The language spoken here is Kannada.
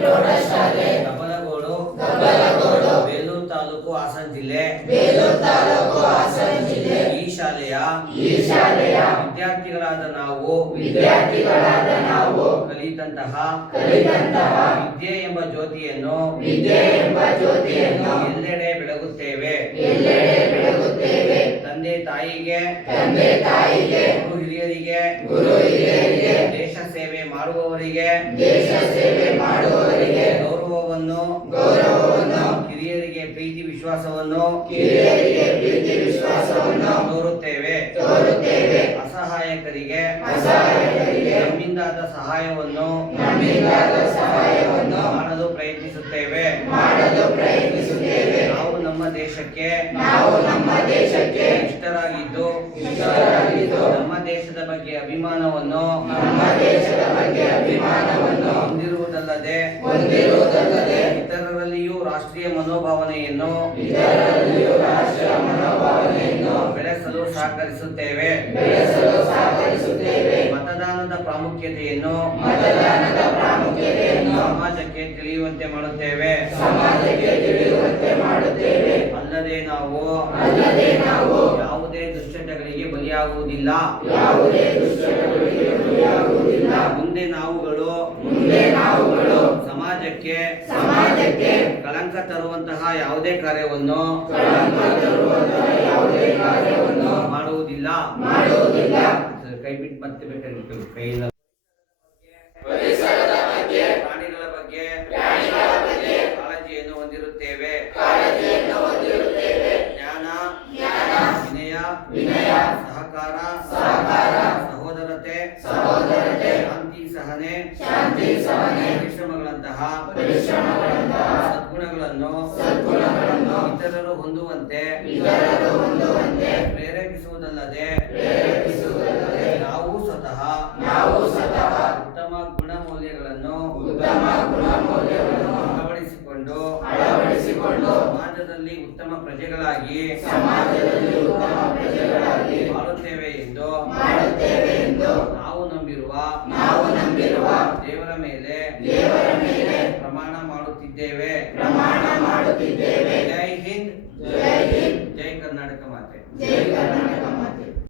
ಪ್ರೌಢಶಾಲೆ ದಬ್ಬಲಗೋಡು ಬೇಲೂರು ತಾಲೂಕು ಹಾಸನ ಜಿಲ್ಲೆ ಈ ಶಾಲೆಯ ವಿದ್ಯಾರ್ಥಿಗಳಾದ ನಾವು ಕಲಿತಂತಹ ವಿದ್ಯೆ ಎಂಬ ಜ್ಯೋತಿಯನ್ನು ಎಲ್ಲೆಡೆ ಬೆಳಗುತ್ತೇವೆ. ತಂದೆ ತಾಯಿಗೆ ಗುರು ಹಿರಿಯರಿಗೆ ದೇಶ ಸೇವೆ ಮಾಡುವವರಿಗೆ ಗೌರವವನ್ನು ಹಿರಿಯರಿಗೆ ಪ್ರೀತಿ ವಿಶ್ವಾಸವನ್ನು ತೋರುತ್ತೇವೆ. ಅಸಹಾಯಕರಿಗೆ ನಮ್ಮಿಂದಾದ ಸಹಾಯವನ್ನು ಮಾಡಲು ಪ್ರಯತ್ನಿಸುತ್ತೇವೆ. ನಾವು ನಮ್ಮ ದೇಶಕ್ಕೆ ಇಷ್ಟರಾಗಿದ್ದು ನಮ್ಮ ದೇಶದ ಬಗ್ಗೆ ಅಭಿಮಾನವನ್ನು ಹೊಂದಿರುವುದಲ್ಲದೆ ಇತರರಲ್ಲಿಯೂ ರಾಷ್ಟ್ರೀಯ ಮನೋಭಾವನೆಯನ್ನು ಬೆಳೆಸಲು ಸಹಕರಿಸುತ್ತೇವೆ. ಮತದಾನದ ಪ್ರಾಮುಖ್ಯತೆಯನ್ನು ಸಮಾಜಕ್ಕೆ ತಿಳಿಯುವಂತೆ ಮಾಡುತ್ತೇವೆ. ಅಲ್ಲದೆ ನಾವು ಯಾವುದೇ ದುಶ್ಚಟಗಳಿಗೆ ಬಲಿಯಾಗುವುದಿಲ್ಲ. ಮುಂದೆ ನಾವುಗಳು ಸಮಾಜಕ್ಕೆ ಕಳಂಕ ತರುವಂತಹ ಯಾವುದೇ ಕಾರ್ಯವನ್ನು ಮಾಡುವುದಿಲ್ಲ. ಕೈ ಬಿಟ್ಟು ಮತ್ತೆ ಬೇಕಾಗಿತ್ತು ಕೈಯಿಂದ ಪ್ರಾಣಿಗಳ ಬಗ್ಗೆ ಕಾಳಜಿಯನ್ನು ಹೊಂದಿರುತ್ತೇವೆ. ಜ್ಞಾನ ವಿನಯ ಸಹಕಾರ ಸಹೋದರತೆ ಶಾಂತಿ ಸಹನೆ ಪರಿಶ್ರಮಗಳಂತಹ ಸದ್ಗುಣಗಳನ್ನು ಇತರರು ಹೊಂದುವಂತೆ ಪ್ರೇರೇಪಿಸುವುದಲ್ಲದೆ ನಾವು ಸ್ವತಃ ಉತ್ತಮ ಗುಣ ಮೌಲ್ಯಗಳನ್ನು ಅಳವಡಿಸಿಕೊಂಡು ಸಮಾಜದಲ್ಲಿ ಉತ್ತಮ ಪ್ರಜೆಗಳಾಗಿ ಮಾಡುತ್ತೇವೆ ಎಂದು ನಾವು ನಂಬಿರುವ ದೇವರ ಮೇಲೆ ಪ್ರಮಾಣ ಮಾಡುತ್ತಿದ್ದೇವೆ. ಜೈ ಹಿಂದ್, ಜೈ ಕರ್ನಾಟಕ ಮಾತೆ.